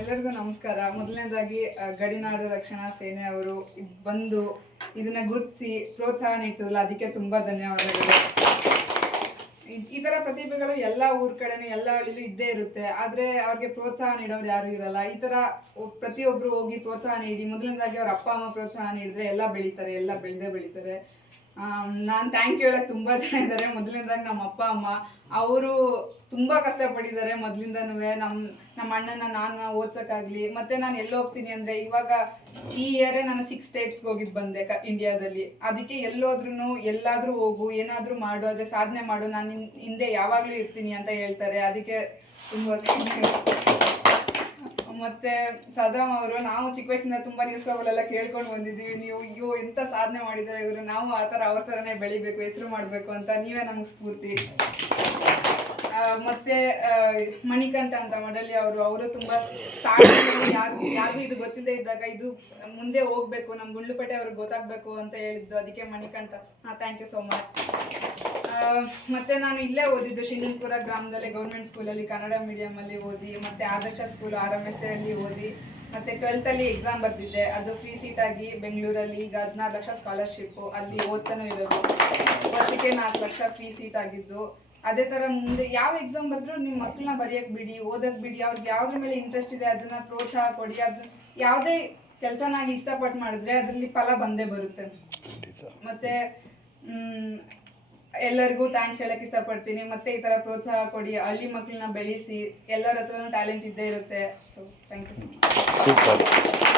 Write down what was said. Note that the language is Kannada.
ಎಲ್ಲರಿಗೂ ನಮಸ್ಕಾರ. ಮೊದಲನೇದಾಗಿ ಗಡಿನಾಡು ರಕ್ಷಣಾ ಸೇನೆ ಅವರು ಬಂದು ಇದನ್ನ ಗುರುತಿಸಿ ಪ್ರೋತ್ಸಾಹ ನೀಡ್ತಿದ್ರಲ್ಲ, ಅದಕ್ಕೆ ತುಂಬಾ ಧನ್ಯವಾದಗಳು. ಈ ತರ ಪ್ರತಿಭೆಗಳು ಎಲ್ಲ ಊರ್ ಕಡೆನೂ ಎಲ್ಲ ಹಳ್ಳಿಲೂ ಇದ್ದೇ ಇರುತ್ತೆ. ಆದ್ರೆ ಅವ್ರಿಗೆ ಪ್ರೋತ್ಸಾಹ ನೀಡೋರು ಯಾರು ಇರಲ್ಲ. ಈ ತರ ಪ್ರತಿಯೊಬ್ರು ಹೋಗಿ ಪ್ರೋತ್ಸಾಹ ನೀಡಿ, ಮೊದಲನೇದಾಗಿ ಅವ್ರ ಅಪ್ಪ ಅಮ್ಮ ಪ್ರೋತ್ಸಾಹ ನೀಡಿದ್ರೆ ಎಲ್ಲ ಬೆಳೀತಾರೆ, ಎಲ್ಲ ಬೆಳೀತಾರೆ. ನಾನು ಥ್ಯಾಂಕ್ ಯು ಹೇಳಕ್ ತುಂಬಾ ಜನ ಇದ್ದಾರೆ. ಮೊದಲನೇದಾಗಿ ನಮ್ಮ ಅಪ್ಪ ಅಮ್ಮ, ಅವರು ತುಂಬಾ ಕಷ್ಟಪಟ್ಟಿದ್ದಾರೆ ಮೊದಲಿಂದನೂ. ನಮ್ಮ ಅಣ್ಣನ ನಾನು ಓದ್ಸಕ್ಕಾಗ್ಲಿ, ಮತ್ತೆ ನಾನು ಎಲ್ಲಿ ಹೋಗ್ತೀನಿ ಅಂದ್ರೆ ಇವಾಗ ಈ ಇಯರೇ ನಾನು 6 ಸ್ಟೇಟ್ಸ್ಗೆ ಹೋಗಿದ್ದು ಬಂದೆ ಇಂಡಿಯಾದಲ್ಲಿ. ಅದಕ್ಕೆ ಎಲ್ಲೋದ್ರೂ ಎಲ್ಲಾದ್ರೂ ಹೋಗು, ಏನಾದ್ರೂ ಮಾಡು, ಅದೇ ಸಾಧನೆ ಮಾಡು, ನಾನು ಹಿಂದೆ ಯಾವಾಗ್ಲೂ ಇರ್ತೀನಿ ಅಂತ ಹೇಳ್ತಾರೆ. ಅದಕ್ಕೆ ತುಂಬಾ ಮತ್ತೆ ಸದಾಮ್ ಅವರು, ನಾವು ಚಿಕ್ಕ ವಯಸ್ಸಿಂದ ತುಂಬಾ ನ್ಯೂಸ್ ಪೇಪರ್ ಎಲ್ಲ ಕೇಳ್ಕೊಂಡು ಬಂದಿದ್ದೀವಿ, ನೀವು ಎಂತ ಸಾಧನೆ ಮಾಡಿದ್ದಾರೆ ಇವರು, ನಾವು ಆ ಥರ ಅವ್ರ ಥರನೇ ಬೆಳಿಬೇಕು, ಹೆಸರು ಮಾಡಬೇಕು ಅಂತ ನೀವೇ ನಮ್ಗೆ ಸ್ಫೂರ್ತಿ. ಮತ್ತೆ ಮಣಿಕಂಠ ಅಂತ ಮಡಲಿ ಅವರು ತುಂಬಾ ಯಾರಿಗೂ ಇದು ಗೊತ್ತಿಲ್ಲದೆ ಇದ್ದಾಗ ಇದು ಮುಂದೆ ಹೋಗ್ಬೇಕು, ನಮ್ಮ ಗುಂಡ್ಲುಪೇಟೆ ಅವ್ರಿಗೆ ಗೊತ್ತಾಗ್ಬೇಕು ಅಂತ ಹೇಳಿದ್ದು, ಅದಕ್ಕೆ Manikanta. Thank you so much. ಮತ್ತೆ ನಾನು ಇಲ್ಲೇ ಓದಿದ್ದು ಶಿಂಗಣಪುರ ಗ್ರಾಮದಲ್ಲಿ ಗೌರ್ಮೆಂಟ್ ಸ್ಕೂಲಲ್ಲಿ ಕನ್ನಡ ಮೀಡಿಯಮಲ್ಲಿ ಓದಿ, ಮತ್ತೆ ಆದರ್ಶ ಸ್ಕೂಲ್ RMSA ಅಲ್ಲಿ ಓದಿ, ಮತ್ತೆ 12th ಅಲ್ಲಿ ಎಕ್ಸಾಮ್ ಬರ್ತಿದ್ದೆ. ಅದು ಫ್ರೀ ಸೀಟ್ ಆಗಿ ಬೆಂಗಳೂರಲ್ಲಿ ಈಗ 16 ಲಕ್ಷ ಸ್ಕಾಲರ್ಶಿಪ್, ಅಲ್ಲಿ ಓದ್ತಾನೂ ಇರೋದು. ವರ್ಷಕ್ಕೆ 4 ಲಕ್ಷ ಫ್ರೀ ಸೀಟ್ ಆಗಿದ್ದು. ಅದೇ ತರ ಮುಂದೆ ಯಾವ ಎಕ್ಸಾಮ್ ಬಂದ್ರು ನಿಮ್ಮ ಮಕ್ಕಳನ್ನ ಬರೆಯಕ್ ಬಿಡಿ, ಓದಕ್ ಬಿಡಿ, ಅವ್ರಿಗೆ ಯಾವ್ದ್ರ ಮೇಲೆ ಇಂಟ್ರೆಸ್ಟ್ ಇದೆ ಅದನ್ನ ಪ್ರೋತ್ಸಾಹ ಕೊಡಿ. ಅದು ಯಾವುದೇ ಕೆಲಸನಾಗಿ ಇಷ್ಟಪಟ್ಟು ಮಾಡಿದ್ರೆ ಅದರಲ್ಲಿ ಫಲ ಬಂದೇ ಬರುತ್ತೆ. ಮತ್ತೆ ಎಲ್ಲರಿಗೂ ಥ್ಯಾಂಕ್ಸ್ ಹೇಳಕ್ ಇಷ್ಟಪಡ್ತೀನಿ. ಮತ್ತೆ ಈ ತರ ಪ್ರೋತ್ಸಾಹ ಕೊಡಿ, ಹಳ್ಳಿ ಮಕ್ಕಳನ್ನ ಬೆಳೆಸಿ, ಎಲ್ಲರ ಹತ್ರನೂ ಟ್ಯಾಲೆಂಟ್ ಇದ್ದೇ ಇರುತ್ತೆ. So thank you so much.